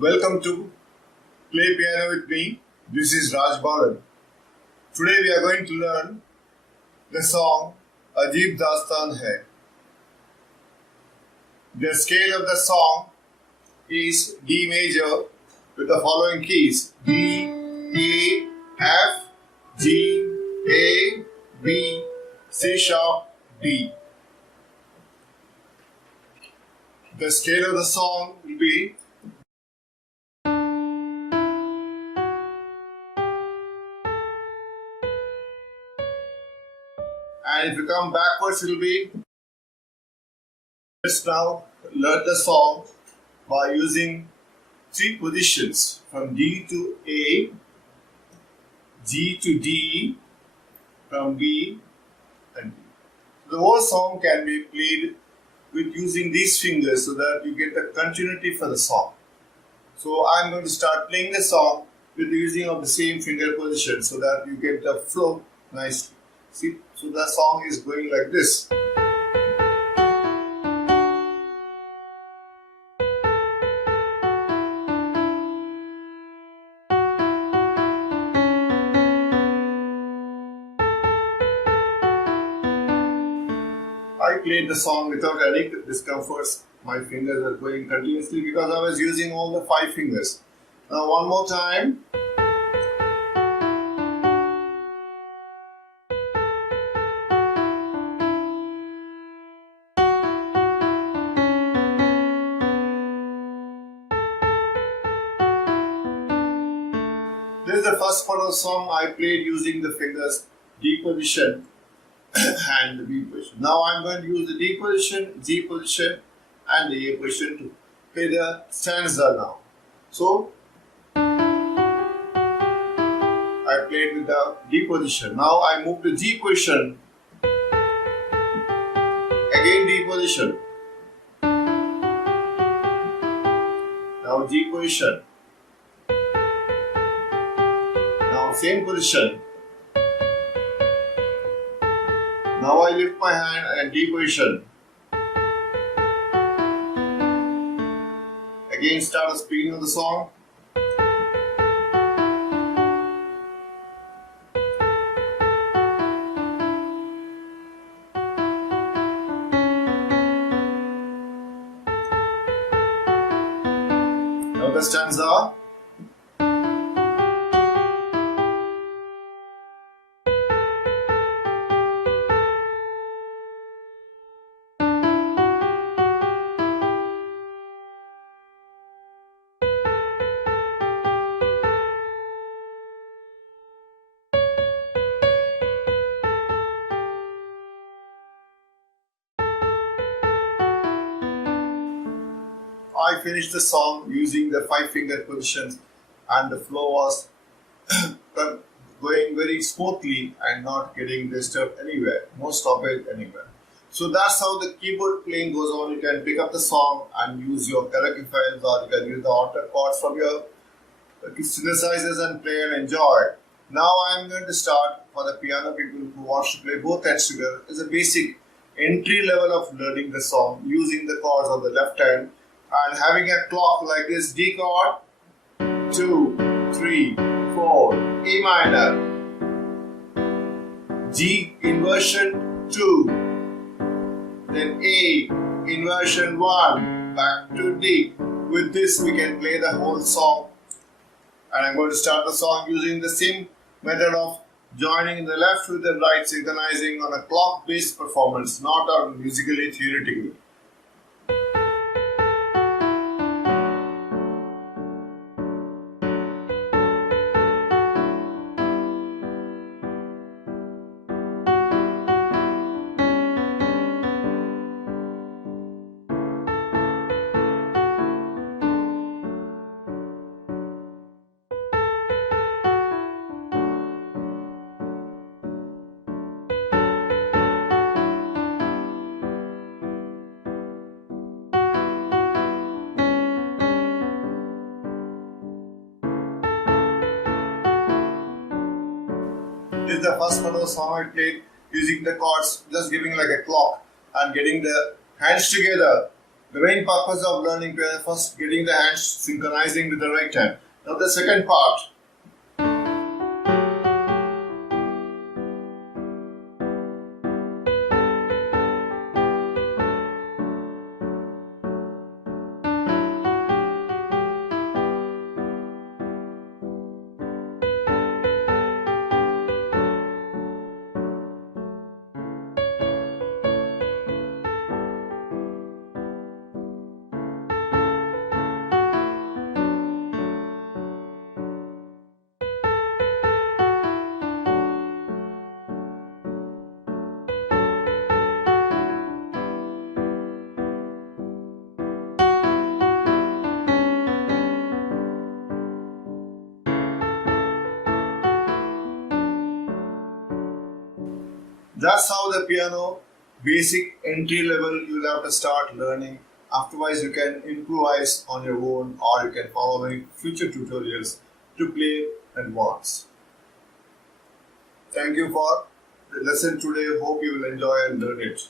Welcome to Play Piano with me. This is Raj Balan. Today we are going to learn the song AJEEB Dastan Hai. The scale of the song is D major with the following keys: D, A, F, G, A, B, C sharp, D. The scale of the song will be and if you come backwards, it will be. Let's now learn the song by using three positions from D to A, G to D, from B and D. The whole song can be played with using these fingers so that you get the continuity for the song. So I'm going to start playing the song with the using of the same finger position so that you get the flow nicely. See, so the song is going like this. I played the song without any discomforts. My fingers are going continuously because I was using all the 5 fingers. Now one more time. This is the first part of the song I played using the fingers D position and the B position. Now I'm going to use the D position, G position and the A position to play the stanza now. So I played with the D position. Now I move to G position. Again D position. Now G position. Now same position. Now I lift my hand and D position. Again start the beginning of the song. Now the stanza. I finished the song using the 5 finger positions and the flow was going very smoothly and not getting disturbed anywhere, no stoppage anywhere. So that's how the keyboard playing goes on. You can pick up the song and use your karaoke files, or you can use the auto chords from your synthesizers and play and enjoy. Now I'm going to start for the piano people who want to play both hands together. It's a basic entry level of learning the song using the chords on the left hand and having a clock like this: D chord, 2, 3, 4, E minor, G inversion 2, then A inversion 1, back to D. With this we can play the whole song. And I'm going to start the song using the same method of joining the left with the right, synchronizing on a clock based performance, not on musically theoretically. This is the first part of the song I played using the chords, just giving like a clock and getting the hands together The main purpose of learning piano, first getting the hands synchronizing with the right hand. Now the second part. That's how the piano basic entry level you'll have to start learning. Afterwards, you can improvise on your own, or you can follow my future tutorials to play advanced. Thank you for the lesson today. Hope you will enjoy and learn it.